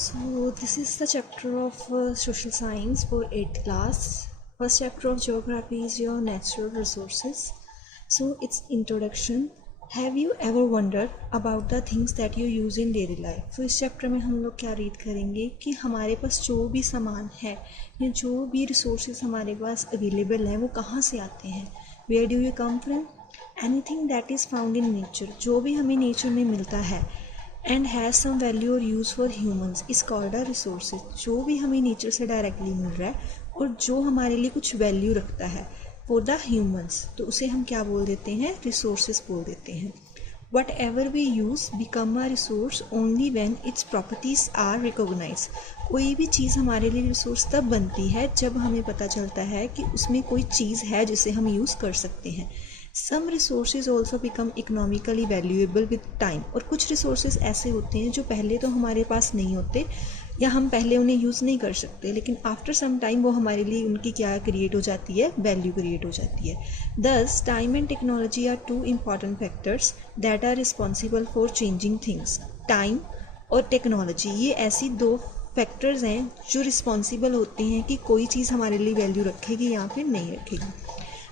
So this is the chapter of social science for 8th class. First chapter of geography is your natural resources. So its introduction. Have you ever wondered about the things that you use in daily life? तो इस chapter में हम लोग क्या read करेंगे कि हमारे पास जो भी सामान है या जो भी रिसोर्सेज हमारे पास अवेलेबल हैं वो कहाँ से आते हैं. Where do you come from? Anything that is found in nature, जो भी हमें नेचर में मिलता है एंड हैज़ सम वैल्यू और use for humans is called a resources. जो भी हमें नेचर से डायरेक्टली मिल रहा है और जो हमारे लिए कुछ वैल्यू रखता है फॉर द ह्यूमंस, तो उसे हम क्या बोल देते हैं? रिसोर्सेज बोल देते हैं. Whatever we use become a resource only when its properties are recognise. कोई भी चीज़ हमारे लिए रिसोर्स तब बनती है जब हमें पता चलता है कि उसमें कोई चीज़ है जिसे हम यूज़ कर सकते हैं. Some resources also become economically valuable with time. और कुछ रिसोर्सेज ऐसे होते हैं जो पहले तो हमारे पास नहीं होते या हम पहले उन्हें यूज़ नहीं कर सकते, लेकिन आफ्टर सम टाइम वो हमारे लिए उनकी क्या क्रिएट हो जाती है? वैल्यू क्रिएट हो जाती है. Thus time and technology are two important factors that are responsible for changing things. Time और टेक्नोलॉजी ये ऐसी दो फैक्टर्स हैं जो रिस्पॉन्सिबल होते हैं कि कोई चीज़ हमारे लिए वैल्यू रखेगी या फिर नहीं रखेगी.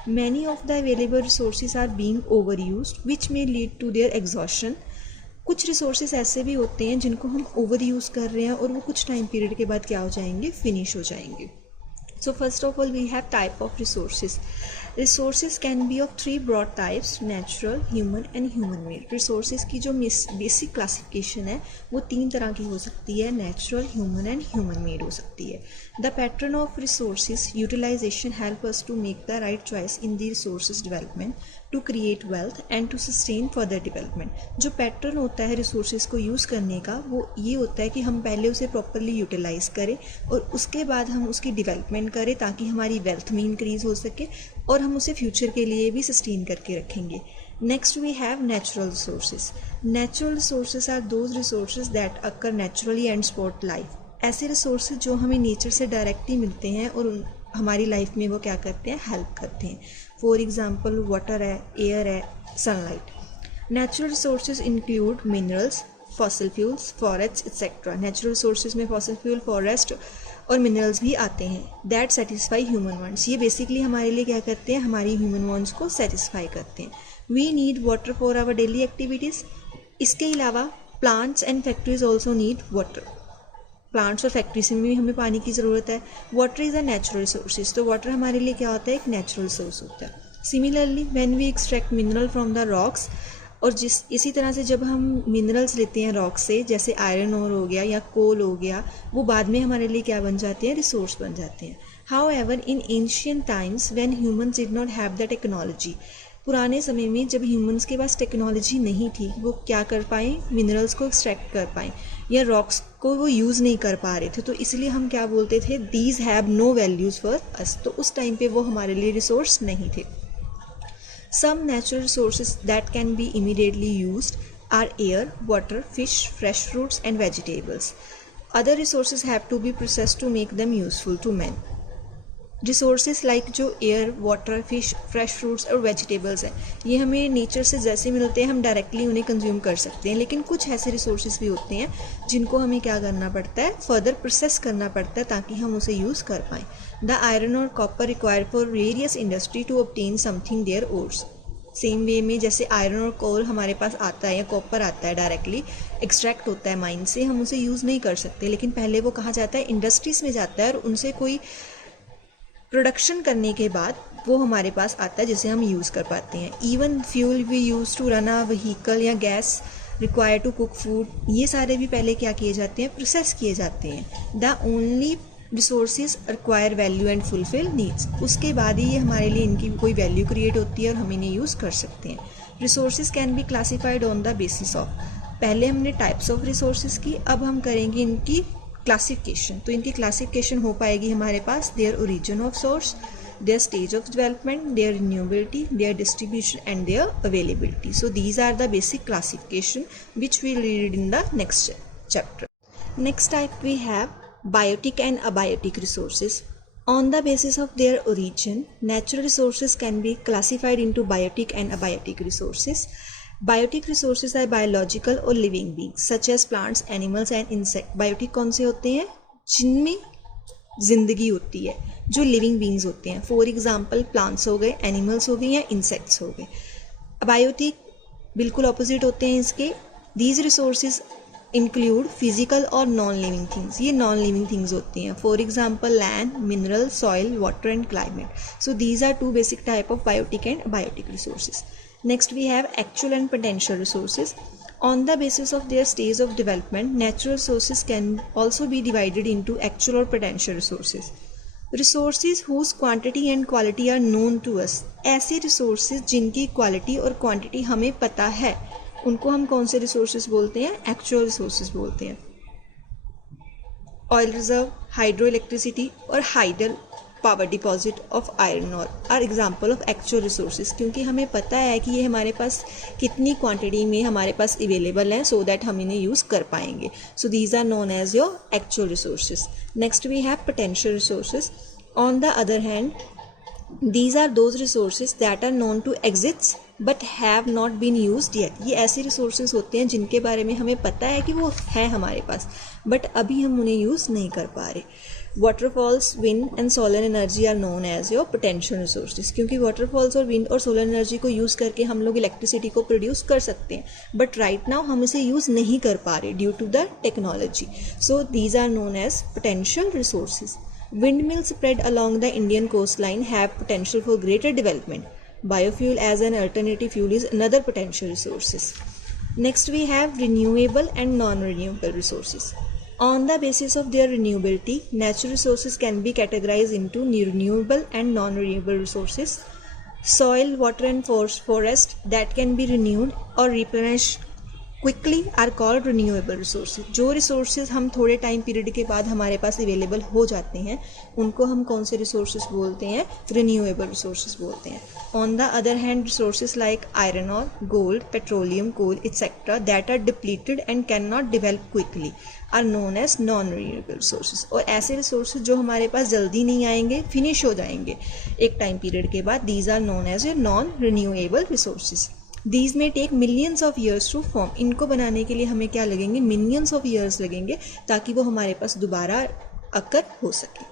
Many of the available resources are being overused, which may lead to their exhaustion. कुछ रिसोर्सेज ऐसे भी होते हैं जिनको हम ओवर यूज़ कर रहे हैं और वो कुछ टाइम पीरियड के बाद क्या हो जाएंगे? फिनिश हो जाएंगे. So first of all we have type of resources. Resources can be of three broad types: natural, human and human made. Resources की जो बेसिक क्लासिफिकेशन है वो तीन तरह की हो सकती है: natural, human and human made हो सकती है. The pattern of resources utilization help us to make the right choice in the resources development, to create wealth and to sustain further development. जो पैटर्न होता है रिसोर्सेज को use करने का वो ये होता है कि हम पहले उसे प्रॉपरली यूटिलाइज़ करें और उसके बाद हम उसकी डेवलपमेंट करें ताकि हमारी वेल्थ में इंक्रीज़ हो सके और हम उसे फ्यूचर के लिए भी सस्टेन करके रखेंगे. Next we have natural resources. Natural resources are those resources that occur naturally and support life. ऐसे रिसोर्सेज जो हमें नेचर से डायरेक्टली मिलते हैं और हमारी लाइफ में वो क्या करते हैं? हेल्प करते हैं. फॉर एग्जाम्पल वाटर है, एयर है, sunlight. Natural resources include minerals, fossil fuels, forest etcetera. Natural resources में फॉसिल फ्यूल, फॉरेस्ट और मिनरल्स भी आते हैं. That satisfy human wants. ये बेसिकली हमारे लिए क्या करते हैं? हमारी ह्यूमन वांट्स को सेटिस्फाई करते हैं. We need water for our daily activities. इसके अलावा plants and factories also need water. Plants और फैक्ट्रीज में भी हमें पानी की ज़रूरत है. Water is a natural resources. तो वाटर हमारे लिए क्या होता है? एक नेचुरल रिसोर्स होता है. Similarly when we extract mineral from the rocks, और इसी तरह से जब हम मिनरल्स लेते हैं रॉक से, जैसे आयरन ओर हो गया या कोल हो गया, वो बाद में हमारे लिए क्या बन जाते हैं? रिसोर्स बन जाते हैं. However in ancient times when humans did not have the technology. पुराने समय में जब ह्यूमंस के पास टेक्नोलॉजी नहीं थी वो क्या कर पाए? मिनरल्स को एक्सट्रैक्ट कर पाए या रॉक्स को वो यूज़ नहीं कर पा रहे थे, तो इसलिए हम क्या बोलते थे? These have no values for us. तो उस टाइम पे वो हमारे लिए रिसोर्स नहीं थे. Some natural resources that can be immediately used are air, water, fish, fresh fruits and vegetables. Other resources have to be processed to make them useful to man. Resources like जो air, water, fish, fresh fruits और vegetables हैं, ये हमें nature से जैसे मिलते हैं हम डायरेक्टली उन्हें कंज्यूम कर सकते हैं, लेकिन कुछ ऐसे रिसोर्सेज भी होते हैं जिनको हमें क्या करना पड़ता है? फर्दर प्रोसेस करना पड़ता है ताकि हम उसे यूज़ कर पाएँ. द आयरन और copper required for various industry to obtain something their ores. Same way में जैसे आयरन और कोल हमारे पास आता है या कॉपर आता है डायरेक्टली एक्सट्रैक्ट होता है माइन से, हम उसे यूज़ नहीं कर सकते, लेकिन पहले वो कहाँ जाता है? इंडस्ट्रीज़ में जाता है और उनसे कोई प्रोडक्शन करने के बाद वो हमारे पास आता है जिसे हम यूज़ कर पाते हैं. Even fuel we use to run a vehicle या gas require to cook food, ये सारे भी पहले क्या किए जाते हैं? प्रोसेस किए जाते हैं. The only resources require value and fulfil needs. उसके बाद ही ये हमारे लिए इनकी कोई वैल्यू क्रिएट होती है और हम इन्हें यूज़ कर सकते हैं. Resources can B classified on the basis of. पहले हमने टाइप्स ऑफ रिसोर्सेज की, अब हम करेंगे इनकी क्लासिफिकेशन. तो इनकी क्लासिफिकेशन हो पाएगी हमारे पास: their origin of source, their stage of development, their renewability, their distribution and their availability. So these are the basic classification which we read in the next chapter. Next type we have biotic and abiotic resources. On the basis of their origin, natural resources can be classified into biotic and abiotic resources. Biotic resources are biological और living beings such as plants, animals and insect. Biotic कौन से होते हैं? जिनमें जिंदगी होती है, जो लिविंग बींग्स होते हैं। फॉर एग्जाम्पल प्लांट्स हो गए, एनिमल्स हो गए या इंसेक्ट्स हो गए। बायोटिक बिल्कुल ऑपोजिट होते हैं इसके। दीज रिसोर्सेज इंक्लूड फिजिकल और नॉन लिविंग थिंग्स। ये नॉन लिविंग थिंग्स होती हैं। For example land, mineral, soil, water and climate. So these are two basic type of biotic and biotic resources. Next we have actual and potential resources. On the basis of their stage of development, natural resources can also be divided into actual or potential resources. Resources whose quantity and quality are known to us. ऐसे resources जिनकी quality और quantity हमें पता है, उनको हम कौन से resources बोलते हैं? Actual resources बोलते हैं. Oil reserve, hydroelectricity और tidal power deposit of iron और are example of actual resources, क्योंकि हमें पता है कि ये हमारे पास कितनी क्वांटिटी में हमारे पास अवेलेबल है, सो दैट हम इन्हें यूज़ कर पाएंगे. So these are known as your actual resources. Next we have potential resources. On the other hand, these are those resources that are known to exist but have not been used yet. ये ऐसे resources होते हैं जिनके बारे में हमें पता है कि वो है हमारे पास, बट अभी हम उन्हें यूज़ नहीं कर पा रहे. Waterfalls, wind and solar energy are known as your potential resources, क्योंकि वाटरफॉल्स और विंड और सोलर एनर्जी को यूज़ करके हम लोग इलेक्ट्रिसिटी को प्रोड्यूस कर सकते हैं, बट राइट नाउ हम इसे यूज़ नहीं कर पा रहे due to the technology. So these are known as potential resources. Windmills spread along the Indian coastline have potential for greater development. Biofuel as an alternative fuel is another potential resources. Next we have renewable and non-renewable resources. On the basis of their renewability, natural resources can be categorized into renewable and non-renewable resources. Soil, water and forest that can be renewed or replenished quickly are called renewable resources. जो resources हम थोड़े time period के बाद हमारे पास available हो जाते हैं, उनको हम कौन से रिसोर्सेज बोलते हैं? रिन्यूएबल रिसोर्सेज बोलते हैं. On the other hand, resources like iron और gold, petroleum, coal etcetera that are depleted and can not develop quickly are known as non renewable resources. और ऐसे रिसोर्सेज जो हमारे पास जल्दी नहीं आएंगे, फिनिश हो जाएंगे एक टाइम पीरियड के बाद, these are known as a non renewable resources. These may take millions of years to form. इनको बनाने के लिए हमें क्या लगेंगे? मिलियंस ऑफ ईयर्स लगेंगे, ताकि वो हमारे पास दोबारा अकर हो सके.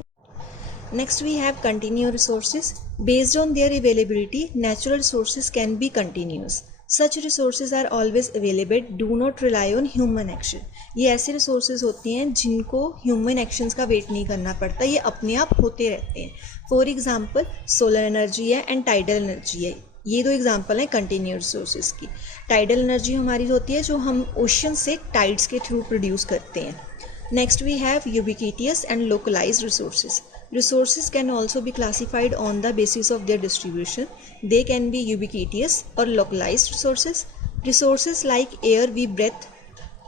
Next we have continue resources. Based on their availability, natural resources can be continuous. Such resources are always available, do not rely on human action. ये ऐसे रिसोर्सेज होते हैं जिनको ह्यूमन एक्शंस का वेट नहीं करना पड़ता, ये अपने आप होते रहते हैं. फॉर एग्जाम्पल सोलर एनर्जी है एंड टाइडल एनर्जी है. ये दो एग्जाम्पल हैं कंटिन्यूस रिसोर्सेज की. टाइडल एनर्जी हमारी होती है जो हम ओशन से टाइड्स के थ्रू प्रोड्यूस करते हैं. Next we have ubiquitous and localised resources. Resources can also be classified on the basis of their distribution. They can be ubiquitous और localised resources. Resources like air we breathe,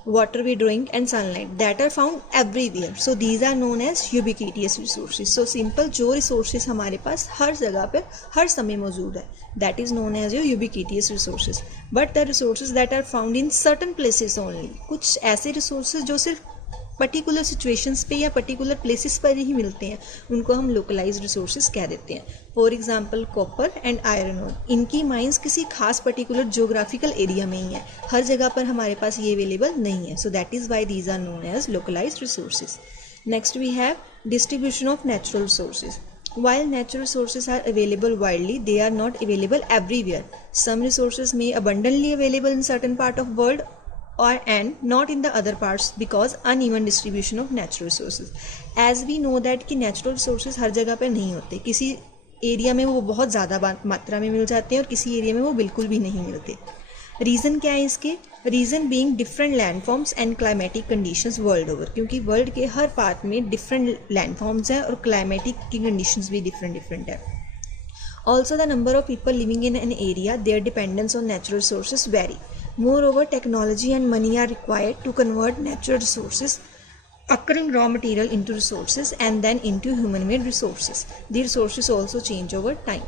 water we drink and sunlight that are found everywhere, so these are known as ubiquitous resources. So simple, जो resources हमारे पास हर जगह पे हर समय मौजूद है, that is known as your ubiquitous resources. But the resources that are found in certain places only, कुछ ऐसे resources जो सिर्फ पर्टिकुलर सिचुएशंस पे या पर्टिकुलर प्लेसेस पर ही मिलते हैं, उनको हम लोकलाइज्ड रिसोर्सेज कह देते हैं. For example copper and iron ore, इनकी माइंस किसी खास पर्टिकुलर ज्योग्राफिकल एरिया में ही है, हर जगह पर हमारे पास ये अवेलेबल नहीं है. So that is why these are known as localised resources. Next we have distribution of natural resources. While natural resources are available widely, they are not available everywhere. Some resources may abundantly available in certain part of world and not in the other parts because uneven distribution of natural resources. As we know that कि natural resources हर जगह पर नहीं होते, किसी area में वो बहुत ज़्यादा मात्रा में मिल जाते हैं और किसी एरिया में वो बिल्कुल भी नहीं मिलते. रीज़न क्या है इसके? Reason being different landforms and climatic conditions world over, क्योंकि वर्ल्ड के हर पार्ट में डिफरेंट लैंडफॉर्म्स हैं और क्लाइमेटिक की कंडीशंस भी डिफरेंट है. Also, the number of people living in an area, their dependence on natural resources vary. Moreover, technology and money are required to convert natural resources, occurring raw material into resources and then into human-made resources. The resources also change over time.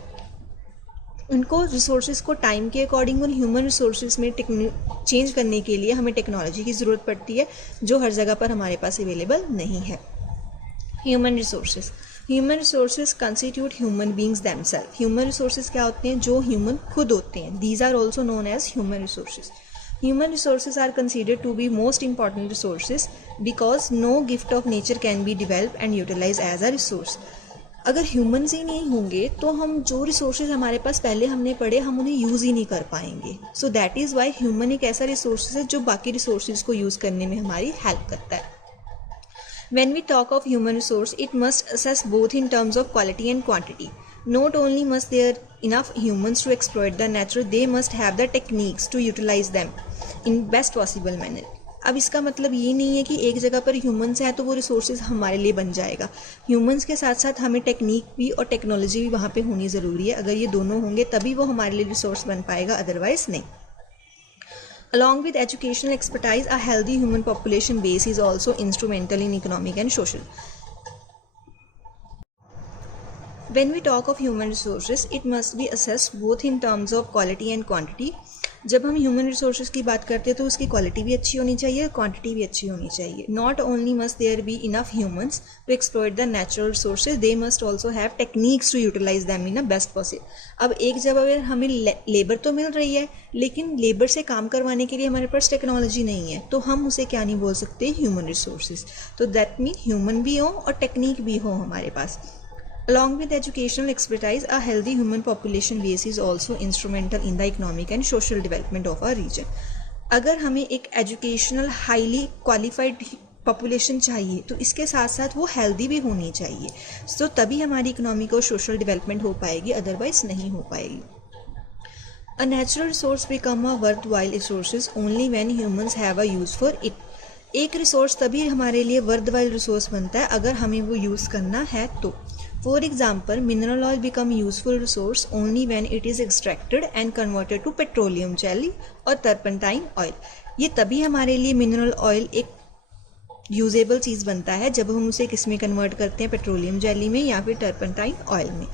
उनको resources को time के according उन human resources में change करने के लिए हमें technology की ज़रूरत पड़ती है, जो हर जगह पर हमारे पास अवेलेबल नहीं है. Human resources. Human resources constitute human beings themselves. Human resources क्या होते हैं? जो ह्यूमन खुद होते हैं। These are also known as human resources. Human resources are considered to be most important resources because no gift of nature can be developed and utilized as a resource. अगर humans ही नहीं होंगे तो हम जो resources हमारे पास पहले हमने पढ़े हम उन्हें यूज़ ही नहीं कर पाएंगे। सो दैट इज़ वाई ह्यूमन एक ऐसा रिसोर्स है जो बाकी रिसोर्सेज को यूज़ करने में हमारी हेल्प करता है। When we talk of human resource, it must assess both in terms of quality and quantity. Not only must there enough humans to exploit the nature, they must have the techniques to utilize them in best possible manner. अब इसका मतलब ये नहीं है कि एक जगह पर ह्यूमंस है तो वो रिसोर्सेज हमारे लिए बन जाएगा। ह्यूमंस के साथ साथ हमें टेक्निक भी और टेक्नोलॉजी भी वहाँ पे होनी ज़रूरी है। अगर ये दोनों होंगे तभी वो हमारे लिए रिसोर्स बन पाएगा, अदरवाइज नहीं। Along with educational expertise, a healthy human population base is also instrumental in economic and social. When we talk of human resources, it must be assessed both in terms of quality and quantity. जब हम human resources की बात करते हैं तो उसकी quality भी अच्छी होनी चाहिए, क्वांटिटी भी अच्छी होनी चाहिए। Not only must there be enough humans to exploit the natural resources, they must also have techniques to utilise them in a best possible. अब एक जगह हमें लेबर तो मिल रही है लेकिन लेबर से काम करवाने के लिए हमारे पास टेक्नोलॉजी नहीं है, तो हम उसे क्या नहीं बोल सकते? Human resources. तो दैट मीन ह्यूमन भी हो और टेक्निक भी हो हमारे पास। Along with educational expertise, a healthy human population base is also instrumental in the economic and social development of our region. अगर हमें एक एजुकेशनल हाईली क्वालिफाइड पॉपुलेशन चाहिए तो इसके साथ साथ वो हेल्दी भी होनी चाहिए, तो तभी हमारी इकोनॉमिक और सोशल डेवलपमेंट हो पाएगी, अदरवाइज नहीं हो पाएगी। A natural resource become a worthwhile resources only when humans have a use for it. एक रिसोर्स तभी हमारे लिए वर्थवाइल रिसोर्स बनता है अगर हमें वो यूज़ करना है तो। For example, mineral oil become useful resource only when it is extracted and converted to petroleum jelly or turpentine oil. ये तभी हमारे लिए मिनरल ऑयल एक यूजेबल चीज़ बनता है जब हम उसे किस में कन्वर्ट करते हैं? पेट्रोलियम जेली में या फिर टर्पंटाइन ऑयल में।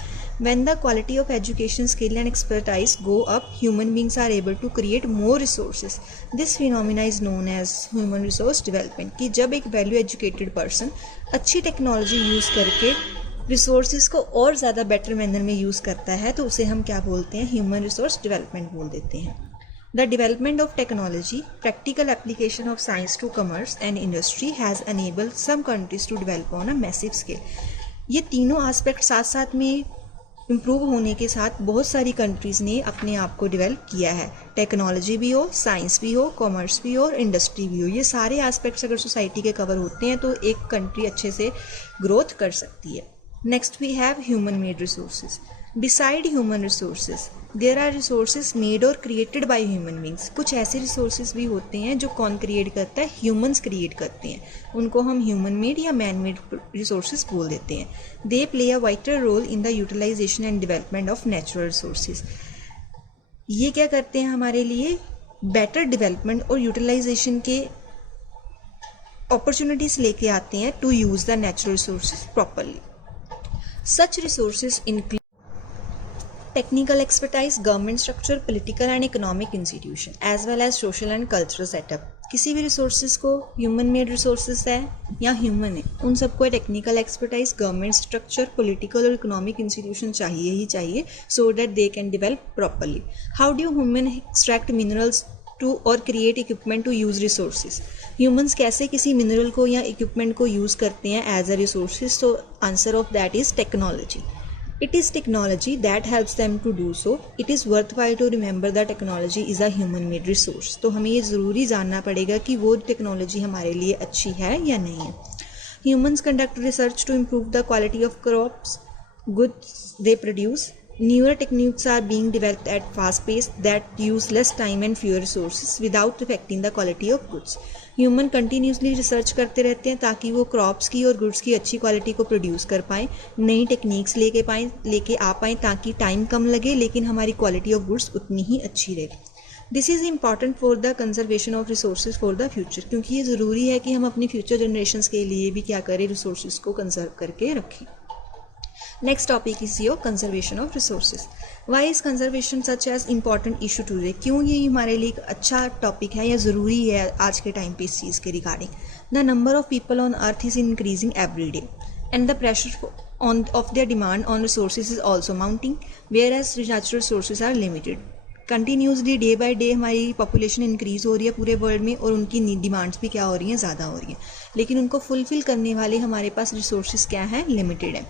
When the quality of education, skill and expertise go up, human beings are able to create more resources. This phenomena is known as human resource development. कि जब एक वैल्यू एजुकेटेड पर्सन अच्छी technology use करके resources को और ज़्यादा better manner में use करता है तो उसे हम क्या बोलते हैं? ह्यूमन रिसोर्स डेवलपमेंट बोल देते हैं। The development of technology, practical application of science to commerce and industry has enabled some countries to develop on a massive scale. ये तीनों एस्पेक्ट साथ साथ में इम्प्रूव होने के साथ बहुत सारी कंट्रीज़ ने अपने आप को डेवलप किया है। टेक्नोलॉजी भी हो, साइंस भी हो, कॉमर्स भी हो और इंडस्ट्री भी हो, ये सारे एस्पेक्ट्स अगर सोसाइटी के कवर होते हैं तो एक कंट्री अच्छे से ग्रोथ कर सकती है। Next we have human made resources. Beside human resources, there are resources made or created by human beings. कुछ ऐसे resources भी होते हैं जो कौन क्रिएट करता है? humans क्रिएट करते हैं, उनको हम human made या man made resources बोल देते हैं। They play a vital role in the utilization and development of natural resources. ये क्या करते हैं? हमारे लिए बेटर डेवलपमेंट और यूटिलाइजेशन के अपॉर्चुनिटीज लेके आते हैं to use the natural resources properly. Such resources include technical expertise, government structure, political and economic institution, as well as social and cultural setup. किसी भी रिसोर्सेज को ह्यूमन मेड रिसोर्सेज है या ह्यूमन है, उन सबको technical expertise, government structure, political और economic institution चाहिए ही चाहिए so that they can develop properly. How do human extract minerals to और create equipment to use resources? Humans कैसे किसी मिनरल को या इक्विपमेंट को यूज़ करते हैं एज अ रिसोर्सेज? तो answer of that is technology. It is technology that helps them to do so. It is worthwhile to remember the technology is a human made resource. तो हमें ये ज़रूरी जानना पड़ेगा कि वो टेक्नोलॉजी हमारे लिए अच्छी है या नहीं है। Humans conduct research to improve the quality of crops, goods they produce. Newer techniques are being developed at fast pace that use less time and fewer resources without affecting the quality of goods. Human continuously research करते रहते हैं ताकि वो crops की और goods की अच्छी quality को प्रोड्यूस कर पाएँ, नई टेक्निक्स लेके आ पाएँ ताकि टाइम कम लगे लेकिन हमारी क्वालिटी ऑफ गुड्स उतनी ही अच्छी रहे। This is important for the conservation of resources for the future, क्योंकि ये ज़रूरी है कि हम अपनी फ्यूचर जनरेशन्स के लिए भी क्या करें, रिसोर्सेज को कंजर्व करके रखें। Next topic is your conservation of resources. Why is conservation such as important issue today? क्यों ये हमारे लिए एक अच्छा टॉपिक है या ज़रूरी है आज के टाइम पे इस चीज़ के regarding? The number of people on earth is increasing every day and the pressure of their demand on resources is also mounting, whereas natural resources are limited. Continuously day by day हमारी population increase हो रही है पूरे world में, और उनकी demands भी क्या हो रही हैं, ज़्यादा हो रही हैं, लेकिन उनको फुलफिल करने वाले हमारे पास रिसोर्सेज क्या हैं, लिमिटेड हैं.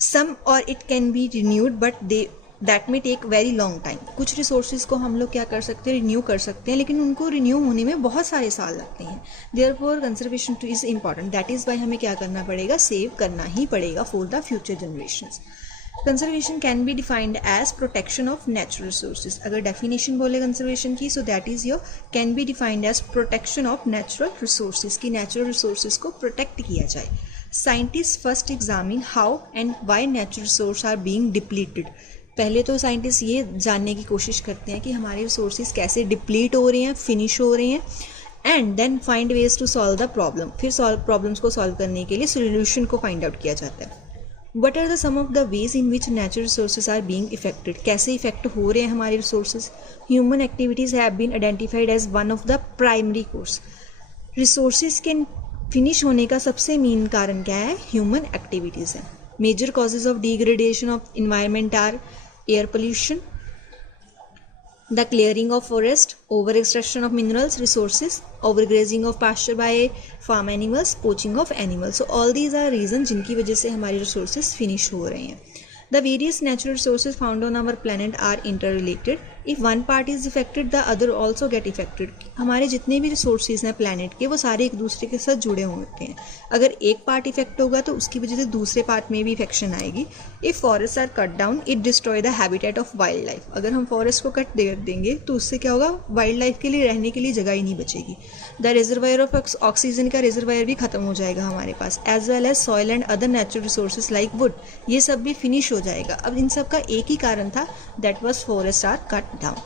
सम और it can be renewed but that में टेक वेरी लॉन्ग टाइम. कुछ रिसोर्सेज को हम लोग क्या कर सकते हैं, रिन्यू कर सकते हैं, लेकिन उनको रिन्यू होने में बहुत सारे साल लगते हैं. Therefore conservation is important. That is why हमें क्या करना पड़ेगा, सेव करना ही पड़ेगा for the future generations. Conservation can be defined as protection of natural resources. अगर डेफिनेशन बोले कंजर्वेशन की, so that is your can be defined as protection of natural resources, की नेचुरल रिसोर्सेज को प्रोटेक्ट किया जाए. Scientist first examine how and why natural resource are being depleted. पहले तो scientist ये जानने की कोशिश करते हैं कि हमारे रिसोर्सेज कैसे डिप्लीट हो रहे हैं, फिनिश हो रहे हैं, and then find ways to solve the problem. फिर प्रॉब्लम्स को सॉल्व करने के लिए सोल्यूशन को फाइंड आउट किया जाता है. What are the some of the ways in which natural resources are being affected. कैसे इफेक्ट हो रहे हैं हमारे resources. Human activities have been identified as one of the primary course. Resources के फिनिश होने का सबसे मेन कारण क्या है, ह्यूमन एक्टिविटीज़ है. Major causes of degradation of environment are air pollution, the clearing of forest, over extraction of minerals resources, overgrazing of pasture by farm animals, poaching of animals. So all these are reasons जिनकी वजह से हमारे resources finish हो रहे हैं. The various natural resources found on our planet are interrelated. If one part is affected, the other also get affected. हमारे जितने भी resources हैं planet के, वो सारे एक दूसरे के साथ जुड़े होते हैं. अगर एक part इफेक्ट होगा तो उसकी वजह से दूसरे part में भी इफेक्शन आएगी. If forests are cut down, it destroy the habitat of wildlife. अगर हम forest को कट देंगे तो उससे क्या होगा, वाइल्ड लाइफ के लिए रहने के लिए जगह ही नहीं बचेगी. द रिजर्वायर ऑफ ऑक्सीजन का रिजर्वायर भी खत्म हो जाएगा हमारे पास, as well as soil and other natural resources like wood. ये सब भी फिनिश हो जाएगा. अब इन सब का एक ही कारण था, that was forest are cut down.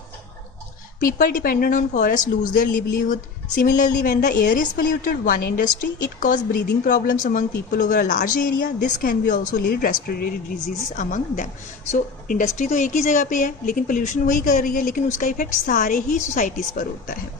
People dependent on forests lose their livelihood. Similarly, when the air is polluted, one industry, it causes breathing problems among people over a large area. This can be also lead respiratory diseases among them. So, industry तो एक ही जगह पे है, लेकिन pollution वही कर रही है, लेकिन उसका इफेक्ट सारे ही सोसाइटीज़ पर होता है.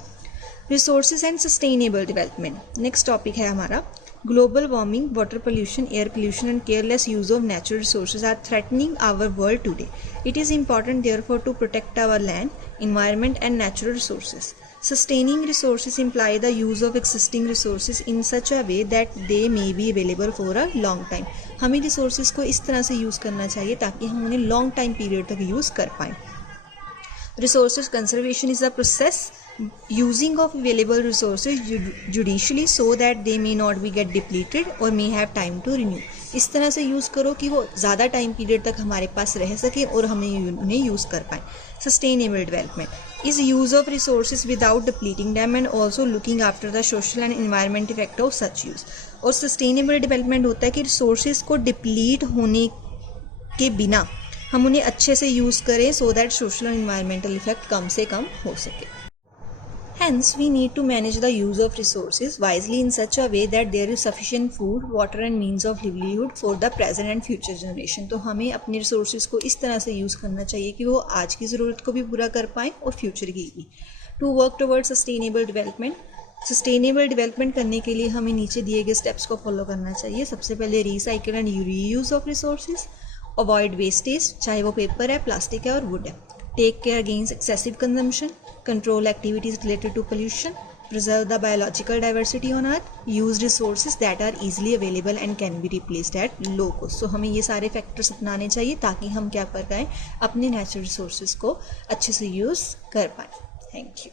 Resources and sustainable development. Next topic है हमारा. Global warming, water pollution, air pollution and careless use of natural resources are threatening our world today. It is important therefore to protect our land, environment and natural resources. Sustaining resources imply the use of existing resources in such a way that they may be available for a long time. हमें resources को इस तरह से use करना चाहिए ताकि हम उन्हें long time period तक use कर पाएँ. Resources conservation is a process using of available resources judicially so that they may not be get depleted or may have time to renew. इस तरह से यूज़ करो कि वो ज़्यादा टाइम पीरियड तक हमारे पास रह सके और हम उन्हें यूज़ कर पाएँ. Sustainable development is use of resources without depleting them and also looking after the social and environment effect of such use. और sustainable development होता है कि resources को deplete होने के बिना हम उन्हें अच्छे से यूज़ करें so that social and environmental effect कम से कम हो सके. Hence, we need to manage the use of resources wisely in such a way that there is sufficient food, water and means of livelihood for the present and future generation. तो हमें अपने resources को इस तरह से use करना चाहिए कि वो आज की ज़रूरत को भी पूरा कर पाएँ और फ्यूचर की भी. To work towards sustainable development. Sustainable development करने के लिए हमें नीचे दिए गए स्टेप्स को फॉलो करना चाहिए. सबसे पहले recycle and reuse of resources. Avoid wastage, चाहे वो पेपर है, प्लास्टिक है और वुड है. Take care against excessive consumption. Control activities related to pollution, preserve the biological diversity on earth, use resources that are easily available and can be replaced at low cost. So हमें ये सारे factors अपनाने चाहिए ताकि हम क्या कर पाएँ, अपने नेचुरल रिसोर्सेज को अच्छे से यूज़ कर पाएँ. Thank you.